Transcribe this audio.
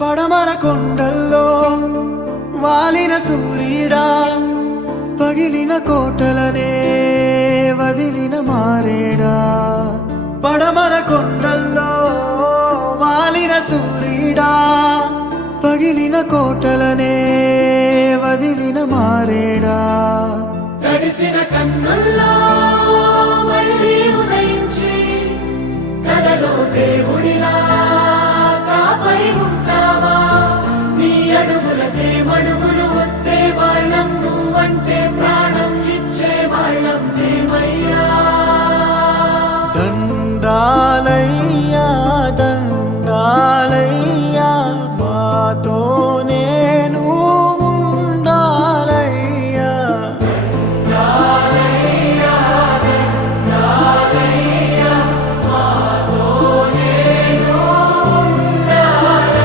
పడమర కొండల్లో వాలిన సూర్యుడా, పగిలిన కోటలనే వదిలిన మారేడా. పడమర కొండల్లో వాలిన సూర్యుడా, పగిలిన కోటలనే వదిలిన మారేడా. తడిసిన కన్నుల్లో